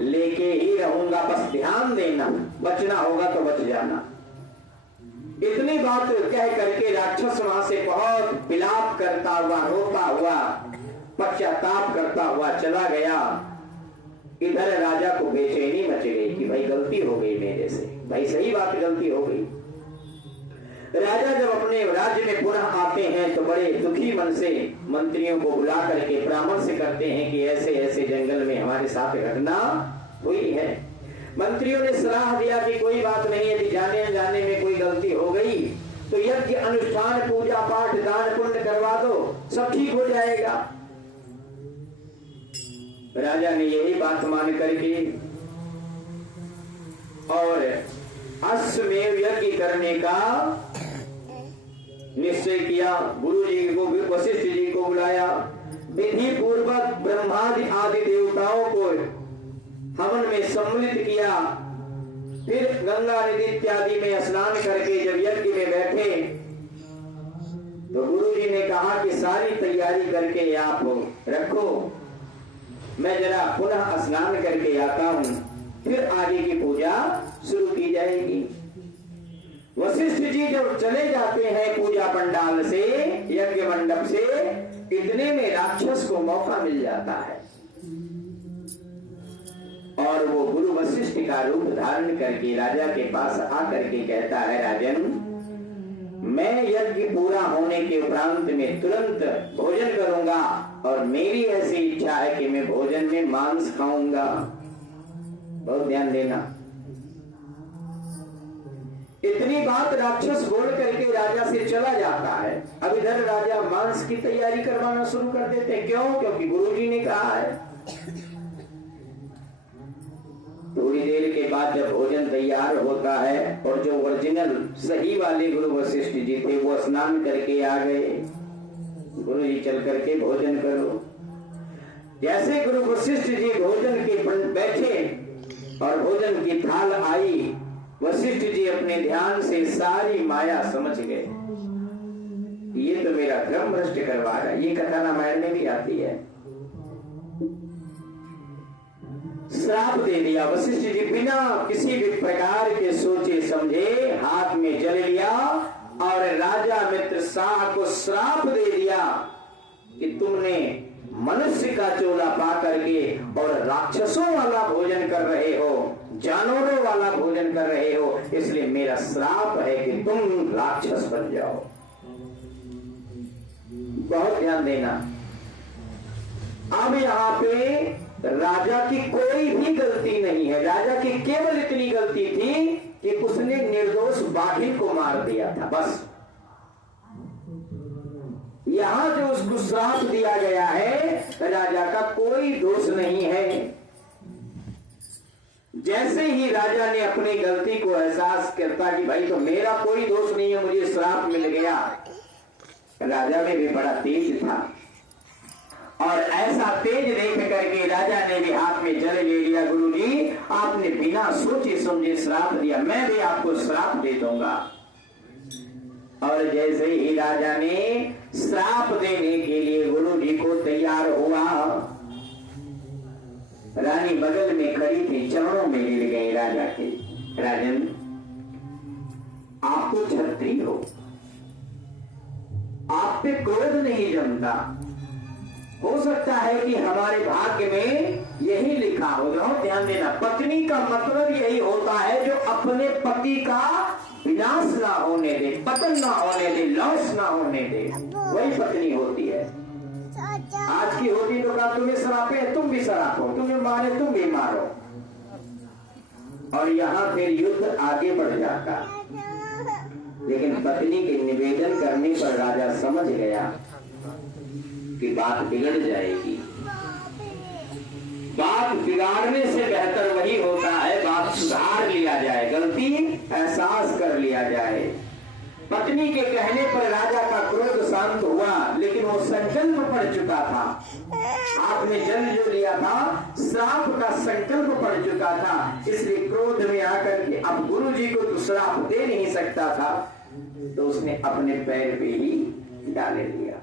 लेके ही रहूंगा, बस ध्यान देना, बचना होगा तो बच जाना। इतनी बात कह करके राक्षस वहां से बहुत विलाप करता हुआ, रोता हुआ, पश्चाताप करता हुआ चला गया। इधर राजा को बेचैनी मच गई कि भाई गलती हो गई मेरे से, भाई सही बात गलती हो गई। राजा जब अपने राज्य में पुनः आते हैं तो बड़े दुखी मन से मंत्रियों को बुला करके परामर्श करते हैं कि ऐसे ऐसे जंगल में हमारे साथ घटना हुई है। मंत्रियों ने सलाह दिया कि कोई बात नहीं, यदि जाने अनजाने में कोई गलती हो गई तो यज्ञ अनुष्ठान, पूजा पाठ, दान पुण्य करवा दो, सब ठीक हो जाएगा। राजा ने यही बात मान करके और अश्वमेध यज्ञ करने का निश्चय किया। गुरु जी को, वशिष्ठ जी को बुलाया, विधि पूर्वक ब्रह्मादि आदि देवताओं को हवन में सम्मिलित किया। फिर गंगा नदी इत्यादि में स्नान करके जब यज्ञ में बैठे तो गुरु जी ने कहा कि सारी तैयारी करके आप रखो, मैं जरा पुनः स्नान करके आता हूं, फिर आगे की पूजा शुरू की जाएगी। वशिष्ठ जी जब चले जाते हैं पूजा पंडाल से, यज्ञ मंडप से, इतने में राक्षस को मौका मिल जाता है और वो गुरु वशिष्ठ का रूप धारण करके राजा के पास आकर के कहता है, राजन, मैं यज्ञ पूरा होने के उपरांत में तुरंत भोजन करूंगा और मेरी ऐसी इच्छा है कि मैं भोजन में मांस खाऊंगा। बहुत ध्यान देना। इतनी बात राक्षस बोल करके राजा से चला जाता है। अब इधर राजा मांस की तैयारी करवाना शुरू कर देते हैं। क्यों? क्योंकि गुरुजी ने कहा है। थोड़ी देर के बाद जब भोजन तैयार होता है और जो ओरिजिनल सही वाले गुरु वशिष्ठ जी थे वो स्नान करके आ गए। गुरु जी चल करके भोजन करो। जैसे गुरु वशिष्ठ जी भोजन के बैठे और भोजन की थाल आई, वशिष्ठ जी अपने ध्यान से सारी माया समझ गए। ये तो मेरा क्रम भ्रष्ट करवा रहा है। ये कथा रामायण में भी आती है। श्राप दे दिया वशिष्ठ जी, बिना किसी भी प्रकार के सोचे समझे हाथ में जल लिया और राजा मित्र शाह को श्राप दे दिया कि तुमने मनुष्य का चोला पा करके और राक्षसों वाला भोजन कर रहे हो, जानवरों वाला भोजन कर रहे हो, इसलिए मेरा श्राप है कि तुम राक्षस बन जाओ। बहुत ध्यान देना। अब यहाँ पे राजा की कोई भी गलती नहीं है। राजा की केवल इतनी गलती थी कि उसने निर्दोष बाघिन को मार दिया था, बस। यहां जो उसको श्राप दिया गया है, राजा का कोई दोष नहीं है। जैसे ही राजा ने अपनी गलती को एहसास करता कि भाई तो मेरा कोई दोष नहीं है, मुझे श्राप मिल गया, राजा में भी बड़ा तेज था और ऐसा तेज देख करके राजा ने भी हाथ में जल ले लिया। गुरु जी, आपने बिना सोचे समझे श्राप दिया, मैं भी आपको श्राप दे दूंगा। और जैसे ही राजा ने श्राप देने के लिए गुरु जी को तैयार हुआ, रानी बगल में खड़ी थी, चरणों में गिर गई राजा के। राजन, आप तो क्षत्रिय हो, आप पे क्रोध नहीं जमता। हो सकता है कि हमारे भाग्य में यही लिखा हो। ध्यान देना, पत्नी का मतलब यही होता है जो अपने पति का विनाश ना होने दे, पतन ना होने दे, लॉस ना होने दे, वही पत्नी होती है। आज की होती तो कहा तुम्हें सरापे, तुम भी सरापो, तुम्हें मारे तुम भी मारो। और यहाँ फिर युद्ध आगे बढ़ जाता। लेकिन पत्नी के निवेदन करने पर राजा समझ गया कि बात बिगड़ जाएगी। बात बिगाड़ने से बेहतर वही होता है बात सुधार लिया जाए, गलती एहसास कर लिया जाए। पत्नी के कहने पर राजा का क्रोध शांत हुआ, लेकिन वो संकल्प पड़ चुका था। आपने जल जो लिया था, श्राप का संकल्प पड़ चुका था, इसलिए क्रोध में आकर के अब गुरु जी को तो श्राप दे नहीं सकता था, तो उसने अपने पैर पे ही डाले लिया।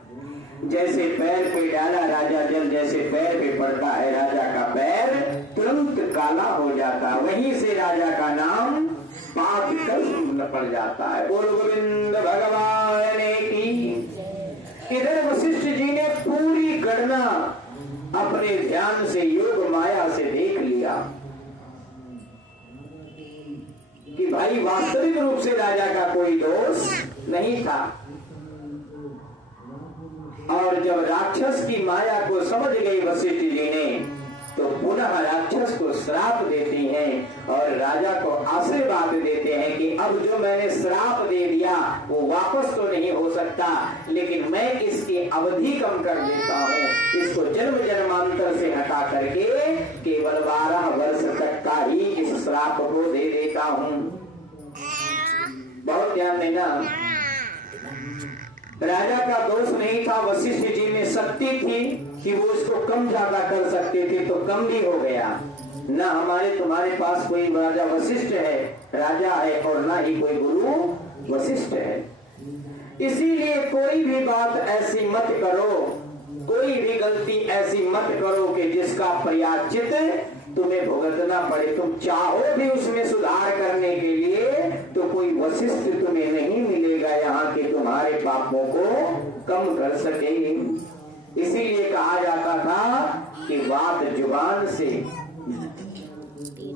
जैसे पैर पे डाला राजा जल, जैसे पैर पे पड़ता है राजा का पैर तुरंत काला हो जाता, वहीं से राजा का नाम पाप कल्प पड़ जाता है। बोल गोविंद भगवान की। इधर वशिष्ठ जी ने पूरी गणना अपने ध्यान से योग माया से देख लिया कि भाई वास्तविक रूप से राजा का कोई दोष नहीं था। और जब राक्षस की माया को समझ गई वशिष्ठ जी ने तो पुनः राक्षस को श्राप देते हैं और राजा को आशीर्वाद देते हैं कि अब जो मैंने श्राप दे दिया वो वापस तो नहीं हो सकता, लेकिन मैं इसकी अवधि कम कर देता हूँ, इसको जन्म जन्मांतर से हटा करके केवल 12 वर्ष तक का ही इस श्राप को दे देता हूँ। बहुत ध्यान देना, राजा का दोष नहीं था, वशिष्ठ जी में शक्ति थी कि वो इसको कम ज्यादा कर सकते थे तो कम भी हो गया। ना हमारे तुम्हारे पास कोई राजा वशिष्ठ है, राजा है, और ना ही कोई गुरु वशिष्ठ है। इसीलिए कोई भी बात ऐसी मत करो, कोई भी गलती ऐसी मत करो कि जिसका प्रायश्चित तुम्हें भुगतना पड़े। तुम चाहो भी उसमें सुधार करने के लिए तो कोई वशिष्ठ तुम्हें नहीं मिलेगा यहाँ के तुम्हारे पापों को कम कर सके। इसीलिए कहा जाता था कि बात जुबान से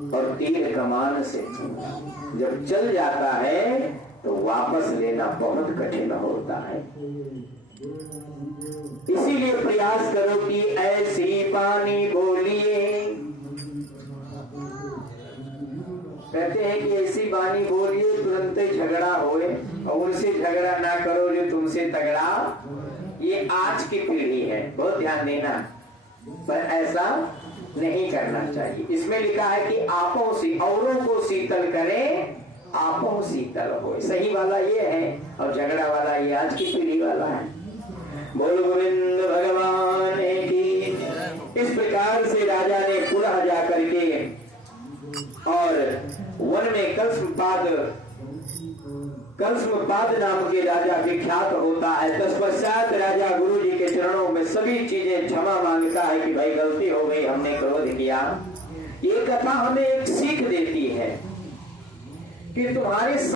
और तीर कमान से जब चल जाता है तो वापस लेना बहुत कठिन होता है। इसीलिए प्रयास करो कि ऐसी पानी बोलिए, कहते हैं कि ऐसी बानी बोलिए तुरंत ही झगड़ा होए, और उनसे झगड़ा ना करो जो तुमसे तगड़ा। ये आज की पीढ़ी है, बहुत ध्यान देना, पर ऐसा नहीं करना चाहिए। इसमें लिखा है कि आपों से औरों को शीतल करें, आपों शीतल हो। सही वाला ये है और झगड़ा वाला ये आज की पीढ़ी वाला है। बोल गोविंद भगवान की। इस प्रकार से राजा ने पुनः जाकर के और वन में कल्समपाद नाम के राजा विख्यात होता है। तत्पश्चात राजा गुरु जी के चरणों में सभी चीजें क्षमा मांगता है कि भाई गलती हो गई, हमने क्रोध किया। ये कथा हमें एक सीख देती है कि तुम्हारे